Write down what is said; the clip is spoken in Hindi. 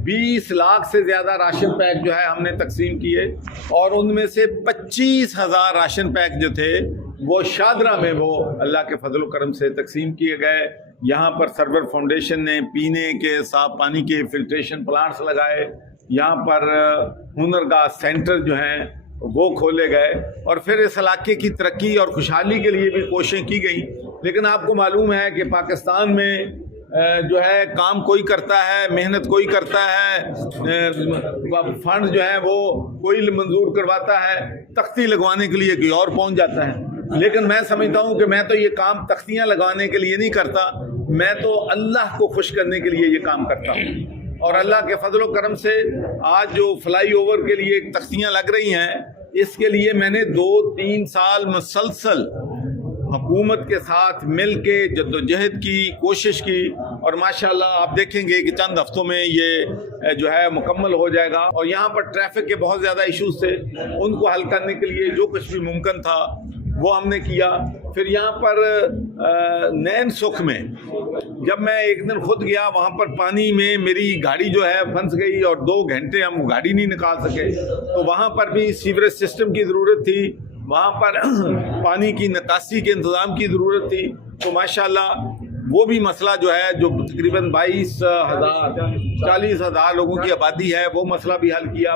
20 लाख से ज़्यादा राशन पैक जो है हमने तकसीम किए और उनमें से 25,000 राशन पैक जो थे वो शादरा में वो अल्लाह के फजल करम से तकसीम किए गए। यहाँ पर सर्वर फाउंडेशन ने पीने के साफ पानी के फिल्ट्रेशन प्लांट्स लगाए, यहाँ पर हुनरगाह सेंटर जो हैं वो खोले गए और फिर इस इलाके की तरक्की और खुशहाली के लिए भी कोशिशें की गई। लेकिन आपको मालूम है कि पाकिस्तान में जो है काम कोई करता है, मेहनत कोई करता है, फंड जो है वो कोई मंजूर करवाता है, तख्ती लगवाने के लिए कोई और पहुंच जाता है। लेकिन मैं समझता हूं कि मैं तो ये काम तख्तियां लगाने के लिए नहीं करता, मैं तो अल्लाह को खुश करने के लिए ये काम करता हूं। और अल्लाह के फजल करम से आज जो फ्लाई ओवर के लिए तख्तियां लग रही हैं, इसके लिए मैंने 2-3 साल मुसलसल हुकूमत के साथ मिल के जद्दोजहद की, कोशिश की और माशाल्लाह आप देखेंगे कि चंद हफ्तों में ये जो है मुकम्मल हो जाएगा। और यहाँ पर ट्रैफिक के बहुत ज़्यादा इश्यूज थे, उनको हल करने के लिए जो कुछ भी मुमकिन था वो हमने किया। फिर यहाँ पर नैन सुख में जब मैं एक दिन खुद गया, वहाँ पर पानी में मेरी गाड़ी जो है फंस गई और 2 घंटे हम गाड़ी नहीं निकाल सके, तो वहाँ पर भी सीवरेज सिस्टम की ज़रूरत थी, वहाँ पर पानी की निकासी के इंतज़ाम की ज़रूरत थी। तो माशाल्लाह वो भी मसला जो है, जो तकरीबन 22,000 40,000 लोगों की आबादी है, वो मसला भी हल किया।